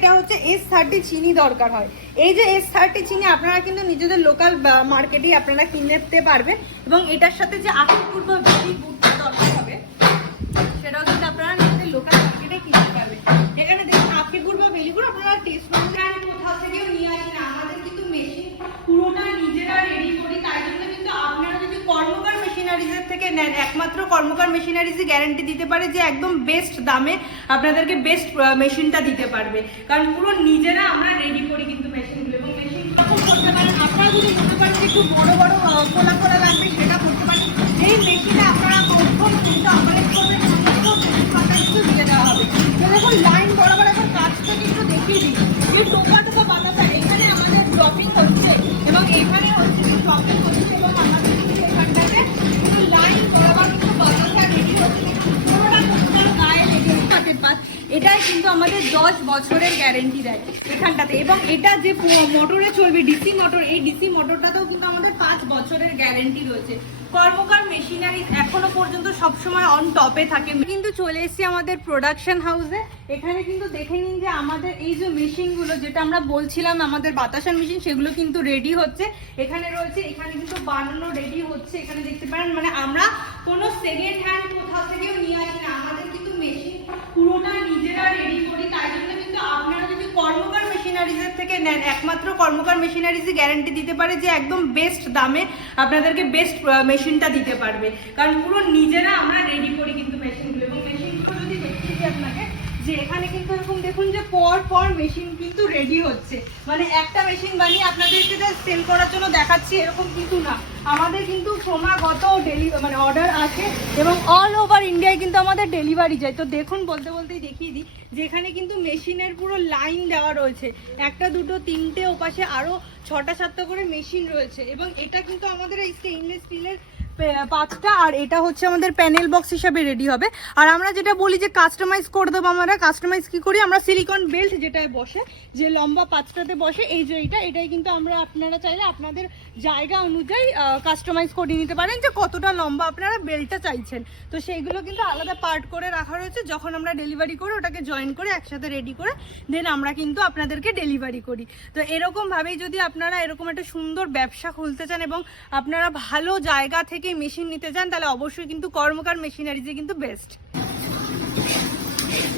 এটা হচ্ছে S30 চিনি দরকার হয়। এই যে S30 চিনি আপনারা কিন্তু নিজেদের লোকাল মার্কেটেই আপনারা কিনতে পারবেন এবং এটার সাথে যে আখরোট বেলি গুড়টা দরকার হবে সেটাও কিন্তু আপনারা নিজেদের লোকাল মার্কেটে কিনতে পারবেন। এখানে দেখুন আখরোট গুড় বা বেলি গুড় আপনারা টেস্ট করবেন, কোথাও থেকেও নিয়ে আসেন, আমাদের কিন্তু মেশিন পুরোটা নিজেরা রেডি করি। তাই জন্য কিন্তু আপনারা যদি কর্মকার মেশিনারিজের থেকে নেন, একমাত্র কর্মকার মেশিনারিজই গ্যারান্টি দিতে পারে যে একদম বেস্ট দামে আপনাদেরকে বেস্ট মেশিনটা দিতে পারবে, কারণ পুরো নিজেরা আমরা রেডি করি কিন্তু মেশিনগুলো। এবং মেশিনগুলো করতে পারেন আপনারা যদি বুঝতে পারেন যে একটু বড় বড় খোলা খোলা লাগবে সেটা করতে পারেন। এই মেশিনে আপনারা প্রথম কিন্তু অপারেট করবেন একটু দিয়ে দেওয়া হবে। দেখুন লাইন বরাবর এখন কাজটা কিন্তু দেখিয়ে দিই যে টোকা টোকা বাতাসা এখানে আমাদের ড্রপিং হচ্ছে এবং এখানে হচ্ছে যে ড্রপিং হচ্ছে এবং আমাদের কিন্তু এখানটাতে লাইন বরাবর কিন্তু বাতাসা রেডি হচ্ছে। গায়ে লেগে এটাই কিন্তু আমাদের 10 বছরের গ্যারেন্টি দেয় এখানটাতে। এবং এটা যে মোটরে চলবে ডিসি মোটর, এই ডিসি মোটরটাতেও কিন্তু আমাদের 5 বছরের গ্যারেন্টি রয়েছে। কর্মকার মেশিনারি এখনো পর্যন্ত সবসময় অন টপে থাকে। কিন্তু চলে এসেছি আমাদের প্রোডাকশন হাউসে। এখানে কিন্তু দেখে নিন যে আমাদের এই যে মেশিনগুলো যেটা আমরা বলছিলাম আমাদের বাতাসার মেশিন, সেগুলো কিন্তু রেডি হচ্ছে। এখানে রয়েছে, এখানে কিন্তু বানানো রেডি হচ্ছে। এখানে দেখতে পারেন মানে আমরা কোনো সেকেন্ড হ্যান্ড কোথাও থেকেও নিয়ে আসি না, আমাদের কিন্তু মেশিন পুরোটা নিজেরা রেডি করি। তাই জন্য কিন্তু আপনারা যদি কর্মকার মেশিনারিজের থেকে নেন, একমাত্র কর্মকার মেশিনারিজই গ্যারান্টি দিতে পারে যে একদম বেস্ট দামে আপনাদেরকে বেস্ট মেশিনটা দিতে পারবে, কারণ পুরো নিজেরা আমরা রেডি করি কিন্তু মেশিনগুলো। এবং মেশিনগুলো যদি দেখিয়ে আপনাকে যে এখানে কিন্তু এরকম দেখুন যে পর পর মেশিন কিন্তু রেডি হচ্ছে, মানে একটা মেশিন বানিয়ে আপনাদেরকে সেল করার জন্য দেখাচ্ছি এরকম কিন্তু না। আমাদের কিন্তু ক্রমাগত মানে অর্ডার আছে এবং অল ওভার ইন্ডিয়ায় কিন্তু আমাদের ডেলিভারি যায়। তো দেখুন বলতে বলতেই দেখিয়ে দিই যে এখানে কিন্তু মেশিনের পুরো লাইন দেওয়া রয়েছে, একটা দুটো তিনটে, ওপাশে আরও 6টা 7টা করে মেশিন রয়েছে। এবং এটা কিন্তু আমাদের এই স্টেইনলেস স্টিলের 5টা, আর এটা হচ্ছে আমাদের প্যানেল বক্স হিসাবে রেডি হবে। আর আমরা যেটা বলি যে কাস্টমাইজ করে দেবো, আমরা কাস্টমাইজ কি করি, আমরা সিলিকন বেল্ট যেটায় বসে, যে লম্বা 5টাতে বসে, এই যে এটাই কিন্তু আমরা আপনারা চাইলে আপনাদের জায়গা অনুযায়ী কাস্টমাইজ করে নিতে পারেন যে কতটা লম্বা আপনারা বেল্টটা চাইছেন। তো সেইগুলো কিন্তু আলাদা পার্ট করে রাখা রয়েছে। যখন আমরা ডেলিভারি করি ওটাকে জয়েন করে একসাথে রেডি করে দেন আমরা কিন্তু আপনাদেরকে ডেলিভারি করি। তো এরকমভাবেই যদি আপনারা এরকম একটা সুন্দর ব্যবসা খুলতে চান এবং আপনারা ভালো জায়গা থেকে মেশিন নিতে চান, তাহলে অবশ্যই কিন্তু কর্মকার মেশিনারিজে কিন্তু বেস্ট।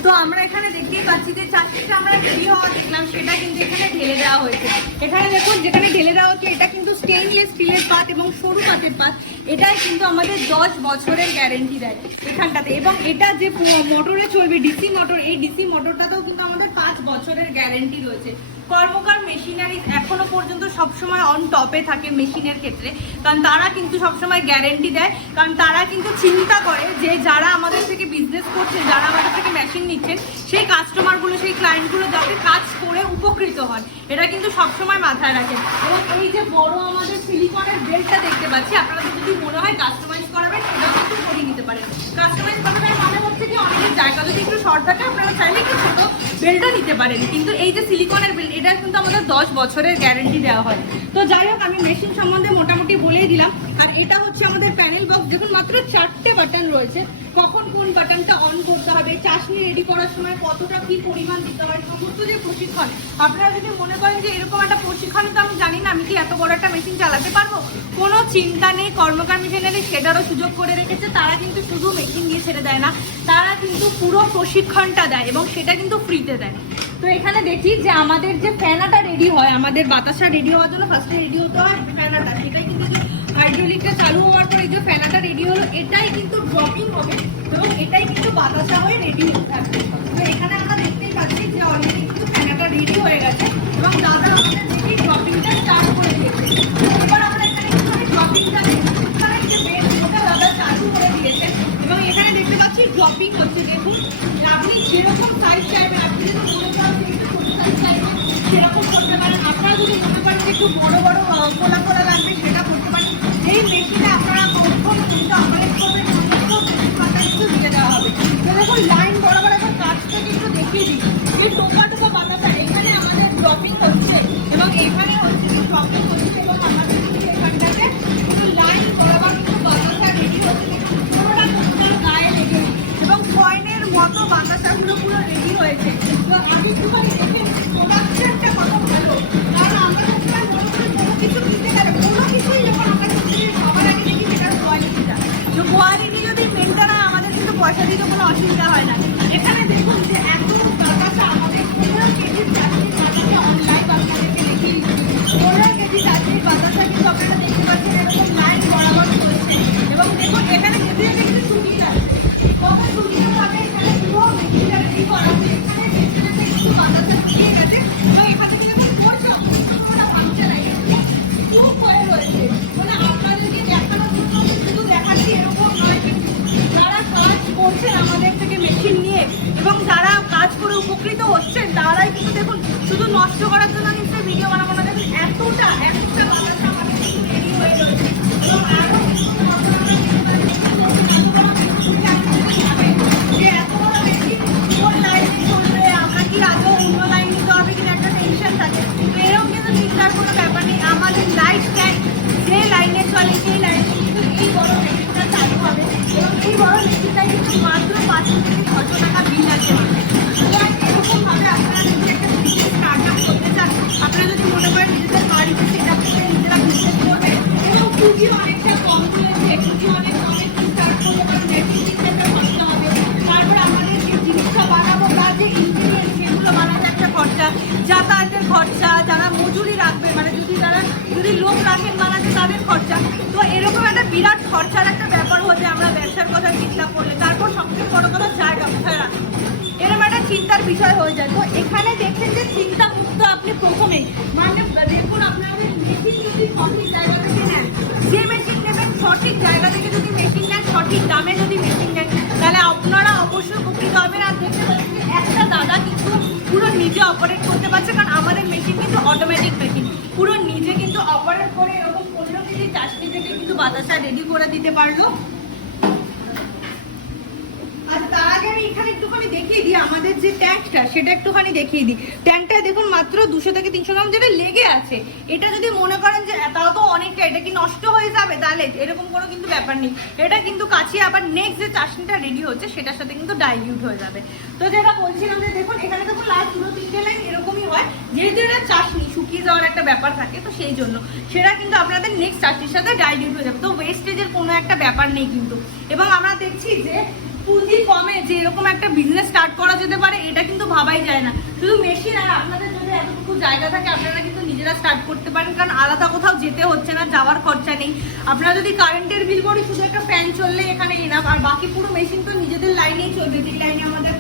তো আমরা এখানে দেখতেই পাচ্ছি যে চারটিটা আমরা রেডি হওয়া দেখলাম, সেটা কিন্তু এখানে ঢেলে দেওয়া হয়েছে। এখানে দেখুন যেখানে ঢেলে দেওয়া হচ্ছে এটা কিন্তু স্টেইনলেস স্টিলের পাত এবং সরু পাতের পাত, এটাই কিন্তু আমাদের 10 বছরের গ্যারেন্টি দেয় এখানটাতে। এবং এটা যে মোটরে চলবে ডিসি মোটর, এই ডিসি মোটরটাতেও কিন্তু আমাদের 5 বছরের গ্যারেন্টি রয়েছে। কর্মকার মেশিনারি এখনো পর্যন্ত সবসময় অন টপে থাকে মেশিনের ক্ষেত্রে, কারণ তারা কিন্তু সবসময় গ্যারেন্টি দেয়, কারণ তারা কিন্তু চিন্তা করে যে যারা আমাদের থেকে বিজনেস করছেন, যারা আমাদের থেকে মেশিন নিচ্ছেন, সেই কাস্টমারগুলো সেই ক্লায়েন্টগুলো যাতে কাজ করে উপকৃত হন, এটা কিন্তু সবসময় মাথায় রাখেন। এবং এই যে বড় আমাদের সিলিকনের বেল্টটা দেখতে পাচ্ছি, আপনারা যদি মনে হয় কাস্টমাইজ করাবেন সেটাও কিন্তু করিয়ে নিতে পারেন। কাস্টমাইজ করাবেন মানে হচ্ছে কি অনেকের জায়গা যদি একটু শর্ট থাকে আপনারা চাইলে একটু ছোট বেল্টটা নিতে পারেন, কিন্তু এই যে সিলিকনের বেল্ট এটা কিন্তু আমাদের 10 বছরের গ্যারেন্টি দেওয়া হয়। তো যাই হোক আমি মেশিন সম্বন্ধে মোটামুটি বলেই দিলাম। আর এটা হচ্ছে আমাদের প্যানেল বক্স, দেখুন মাত্র 4টে বাটন রয়েছে, কখন কোন বাটনটা অন করতে হবে, চাশনি রেডি করার সময় কতটা কি পরিমাণ দিতে হয়, সমস্ত যে প্রশিক্ষণ। আপনারা যদি মনে করেন যে এরকম একটা প্রশিক্ষণ তো আমি জানি না, আমি কি এত বড় একটা মেশিন চালাতে পারবো, কোনো চিন্তা নেই। কর্মকার মেশিনারি সেটারও সুযোগ করে রেখেছে, তারা কিন্তু শুধু মেশিন দিয়ে ছেড়ে দেয় না, তারা কিন্তু পুরো প্রশিক্ষণটা দেয় এবং সেটা কিন্তু ফ্রিতে দেয়। তো এখানে দেখি যে আমাদের যে ফ্যানাটা রেডি হয়, আমাদের বাতাসা রেডি হওয়ার জন্য ফার্স্টে রেডি হতে হয় ফ্যানাটা, সেটাই কিন্তু হাইড্রোলিকটা চালু হওয়ার পরে যে ফ্যানাটা রেডি হলো এটাই কিন্তু ড্রপিং হবে এবং এটাই কিন্তু বাতাসা হয়ে রেডি হতে থাকবে। তো এখানে আমরা দেখতেই পাচ্ছি যে অলরেডি কিন্তু ফ্যানাটা রেডি হয়ে গেছে এবং দাদা আমাদের দেখি ড্রপিংটা স্টার্ট করে দিয়েছে। এবার আমরা এখানে ড্রপিংটা যে বেসটা দাদা চালু করে দিয়েছে এবং এখানে দেখতে পাচ্ছি ড্রপিং হচ্ছে। দেখুন আপনি যেরকম সাইজ চাইবেন, আপনি যদি মনে করেন যে একটু ছোট সাইজ চাইবেন সেরকম করতে পারেন, আপনারা যদি মনে করেন যে একটু বড় বড় খোলা খোলা লাগবে সেটা করতে পারেন। এই মেশিনে আপনারা প্রথম কিন্তু অপারেট করবেন একটু দিয়ে দেওয়া হবে। তো দেখুন লাইন বরাবর এখন কাজটা কিন্তু দেখিয়ে দিই যে টোকা টোকা বাতাসা এখানে আমাদের ড্রপিং হচ্ছে এবং এখানে হচ্ছে যে ড্রপিং হচ্ছে এবং আমাদের এখানটাতে লাইন বরাবর কিন্তু বাতাসা রেডি হচ্ছে, পুরোটা গায়ে লেগে এবং কয়েনের মতো বাতাসাগুলো পুরো রেডি হয়েছে। তো আমি একটুখানি দেখে নষ্ট করার জন্য নিশ্চয়ই ভিডিও বানাবো না। দেখুন এতটা বাতাসা আমাদের কিন্তু রেডি হয়ে রয়েছে এবং আরো যে এত বড় মেশিন কোন লাইনে চলবে, আমরা কি আগে অন্য লাইন নিতে হবে কিনা একটা টেনশন থাকে। এরকম কিন্তু চিন্তার কোনো ব্যাপার নেই, আমাদের লাইফ টাইম যে লাইনে চলে সেই লাইনে কিন্তু এই বড় মেশিনটা চালু হবে এবং এই বড় মেশিনটা কিন্তু মাত্র 500 থেকে 600 টাকা বিল আসে। এরকমভাবে আপনারা যদি একটা বিজনেস স্টার্ট আপ করতে চান, আপনারা যদি মনে করেন নিজেদের বাড়িতে সেট আপ করে নিজেরা বিজনেস করবেন এবং পুঁজি অনেকটা কম রয়েছে, পুঁজি অনেক কমে স্টার্ট করতে পারেন, মেশিন একটা খরচা হবে, তারপর আমাদের যে জিনিসটা বানাবো তার যে ইনগ্রিডিয়েন্ট সেগুলো বানাতে একটা খরচা, যাতায়াতের খরচা, যারা মজুরি রাখবে মানে যদি লোক রাখেন বানাতে তাদের খরচা। তো এরকম একটা বিরাট খরচার একটা ব্যাপার হচ্ছে আমরা ব্যবসার কথা চিন্তা করলে। তারপর সবথেকে বড় কথা জায়গা কোথায় রাখবেন, এরকম একটা চিন্তার বিষয় হয়ে যায়। তো এখানে দেখছেন যে চিন্তা মুক্ত আপনি প্রথমেই মানে দেখুন আপনাদের মেশিন যদি সঠিক জায়গা থেকে নেন, যে মেশিন নেবেন সঠিক জায়গা থেকে যদি মেশিন নেন, সঠিক দামে যদি মেশিন নেন, তাহলে আপনারা অবশ্যই উপকৃত হবেন। আর দেখতে পাচ্ছেন একটা দাদা কিন্তু পুরো নিজে অপারেট করতে পারছে, কারণ আমাদের মেশিন কিন্তু অটোমেটিক মেশিন, পুরো নিজে কিন্তু অপারেট করে এরকম 15 কেজি চাষনি থেকে কিন্তু বাতাসা রেডি করে দিতে পারলো। আর তার আগে আমি এখানে একটুখানি দেখিয়ে দিই আমাদের যে ট্যাঙ্কটা, সেটা একটুখানি দেখিয়ে দিই। ট্যাঙ্কটা দেখুন মাত্র 200 থেকে 300 গ্রাম যেটা লেগে আছে। এটা যদি মনে করেন যে তাও তো অনেকটা, এটা কি নষ্ট হয়ে যাবে, তাহলে এরকম কোনো কিন্তু ব্যাপার নেই। এটা কিন্তু কাছিয়ে আবার নেক্সট যে চাশনিটা রেডি হচ্ছে সেটার সাথে কিন্তু ডাইলিউট হয়ে যাবে। তো যেটা বলছিলাম যে দেখুন এখানে দেখুন লাস্ট 2-3টে লাইন এরকমই হয়, যেহেতু এটা চাশনি শুকিয়ে যাওয়ার একটা ব্যাপার থাকে, তো সেই জন্য সেটা কিন্তু আপনাদের নেক্সট চাশনির সাথে ডাইলিউট হয়ে যাবে। তো ওয়েস্টেজের কোনো একটা ব্যাপার নেই কিন্তু। এবং আমরা দেখছি যে পুঁজি কমে যে এরকম একটা বিজনেস স্টার্ট করা যেতে পারে, এটা কিন্তু ভাবাই যায় না। শুধু মেশিন আর আপনাদের যদি এতটুকু জায়গা থাকে আপনারা কিন্তু নিজেরা স্টার্ট করতে পারেন, কারণ আলাদা কোথাও যেতে হচ্ছে না, যাওয়ার খরচা নেই। আপনারা যদি কারেন্টের বিল করি শুধু একটা ফ্যান চললে এখানে এনাফ, আর বাকি পুরো মেশিন তো নিজেদের লাইনেই চলবে, যে লাইনে আমাদের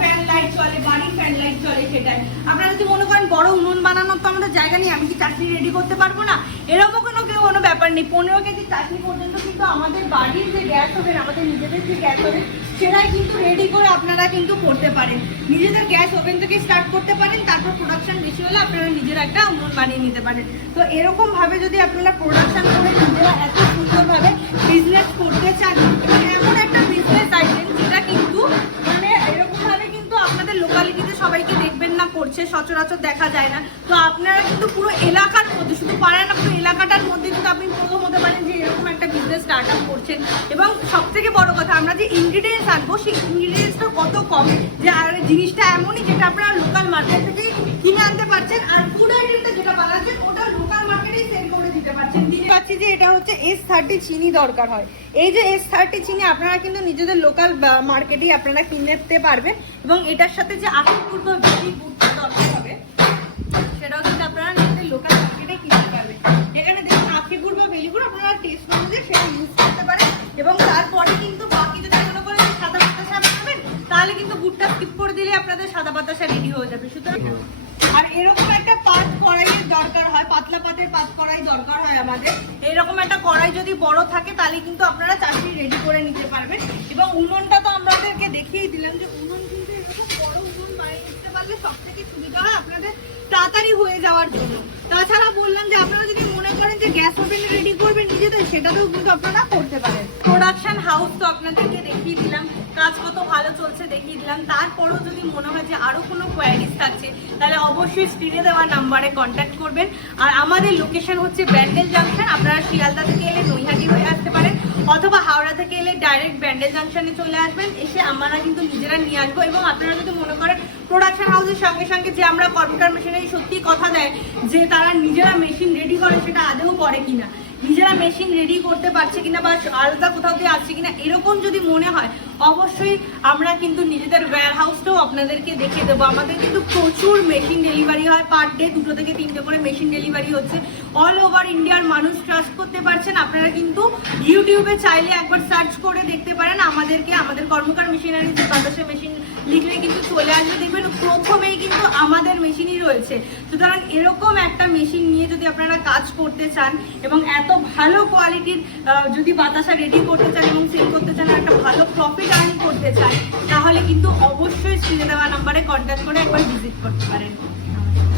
ফ্যান লাইট চলে, বাড়ির ফ্যান লাইট চলে সেটাই। আপনারা যদি মনে করেন বড় উনুন বানানোর তো আমাদের জায়গা নেই, আমি কি চাটনি রেডি করতে পারবো না, এরকম কোনো ব্যাপার নেই। 15 কেজি চাটনি পর্যন্ত কিন্তু আমাদের বাড়ির যে গ্যাস ওভেন, আমাদের নিজেদের যে গ্যাস ওভেন সেটাই কিন্তু রেডি করে আপনারা কিন্তু করতে পারেন। নিজেদের গ্যাস ওভেন থেকে স্টার্ট করতে পারেন, তারপর প্রোডাকশন বেশি হলে আপনারা নিজেরা একটা উনুন বানিয়ে নিতে পারেন। তো এরকম ভাবে যদি আপনারা প্রোডাকশন করে নিজেরা এত সুন্দরভাবে বিজনেস করতে চান, এমন একটা বিজনেস আইটেম যেটা কিন্তু মানে এরকম ভাবে কিন্তু আপনাদের লোকালিটিতে সবাইকে দেখবেন না করছে, সচরাচর দেখা যায় না। তো আপনারা কিন্তু পুরো এলাকার মধ্যে, শুধু পাড়া না পুরো এলাকাটার মধ্যে কিন্তু আপনি প্রথম হতে পারেন যে এরকম একটা বিজনেস স্টার্ট আপ করছেন। এবং সব থেকে বড় কথা, আমরা যে ইনগ্রিডিয়েন্টস আনবো সেই ইনগ্রিডিয়েন্টসটা কত কম, যে আর জিনিসটা এমনই যেটা আপনারা লোকাল মার্কেট থেকে কিনে আনতে পারছেন, আর ফুড আইটেমটা যেটা বানাচ্ছেন ওটা লোকাল মার্কেটেই সেল করে দিতে পারছেন। দিতে পারছি যে এটা হচ্ছে S30 চিনি দরকার হয়। এই যে S30 চিনি আপনারা কিন্তু নিজেদের লোকাল মার্কেটেই আপনারা কিনতে পারবেন, এবং এটার সাথে যে আখরোট বা বেবি গুড়টা দরকার হবে সেটাও কিন্তু আপনারা নিজেদের লোকাল মার্কেটে কিনতে পারবেন। এখানে দেখুন আখরোট বা বেবি গুড় আপনারা টেস্ট অনুযায়ী সেটা ইউজ করতে পারেন। এবং তারপরে কিন্তু বাকি যদি মনে করেন সাদা বাতাসা বানাবেন, তাহলে কিন্তু গুড়টা স্কিপ করে দিলে আপনাদের সাদা বাতাসা রেডি হয়ে যাবে। সুতরাং আর এরকম একটা পাত কড়াইয়ের দরকার হয়, পাতলা পাতের পাত কড়াই দরকার হয় আমাদের। এরকম একটা কড়াই যদি বড় থাকে তাহলে কিন্তু আপনারা চাটনি রেডি করে নিতে পারবেন। এবং উনুনটা তো আপনাদেরকে দেখিয়ে দিলাম যে উনুন কিন্তু এরকম বড় উনুন বানিয়ে নিতে পারলে সব থেকে সুবিধা হয় আপনাদের তাড়াতাড়ি হয়ে যাওয়ার জন্য। তাছাড়া বললাম যে আপনারা যদি মনে করেন যে গ্যাস ওভেন রেডি করবেন নিজেদের, সেটাতেও কিন্তু আপনারা করতে পারেন। প্রোডাকশন হাউস তো আপনাদেরকে দেখিয়ে দিলাম, কাজ কত ভালো চলছে দেখিয়ে দিলাম। তারপরও যদি মনে হয় যে আরো কোনো কোয়ারিজ থাকছে, তাহলে অবশ্যই স্ক্রিনে দেওয়া নাম্বারে কন্ট্যাক্ট করবেন। আর আমাদের লোকেশন হচ্ছে ব্যান্ডেল জাংশন। আপনারা শিয়ালদা থেকে এলে নৈহাটি হয়ে আসতে পারেন, অথবা হাওড়া থেকে এলে ডাইরেক্ট ব্যান্ডেল জাংশনে চলে আসবেন। এসে আমরা কিন্তু নিজেরা নিয়ে আসবো। এবং আপনারা যদি মনে করেন প্রোডাকশন হাউসের সঙ্গে সঙ্গে যে আমরা কম্পিউটার মেশিনারি সত্যি কথা দেয় যে তারা নিজেরা মেশিন রেডি করে, সেটা আদৌ করে কিনা, নিজেরা মেশিন রেডি করতে পারছে কিনা, বা আলাদা কোথাও দিয়ে আসছে কিনা, এরকম যদি মনে হয় অবশ্যই আমরা কিন্তু নিজেদের ওয়্যার হাউসটাও আপনাদেরকে দেখে দেবো। আমাদের কিন্তু প্রচুর মেশিন ডেলিভারি হয়, পার ডে 2 থেকে 3টে করে মেশিন ডেলিভারি হচ্ছে। অল ওভার ইন্ডিয়ার মানুষ ট্রাস্ট করতে পারছেন। আপনারা কিন্তু ইউটিউবে চাইলে একবার সার্চ করে দেখতে পারেন আমাদেরকে, আমাদের কর্মকার মেশিনারি যে বাতাসা মেশিন লিখলে কিন্তু চলে আসবে, দেখবেন প্রথমেই কিন্তু আমাদের মেশিনই রয়েছে। সুতরাং এরকম একটা মেশিন নিয়ে যদি আপনারা কাজ করতে চান এবং এত ভালো কোয়ালিটির যদি বাতাসা রেডি করতে চান এবং সেল করতে চান, একটা ভালো প্রফিট আর্ন করতে চান, তাহলে কিন্তু অবশ্যই স্ক্রিনে দেওয়া নাম্বারে কন্ট্যাক্ট করে একবার ভিজিট করতে পারেন।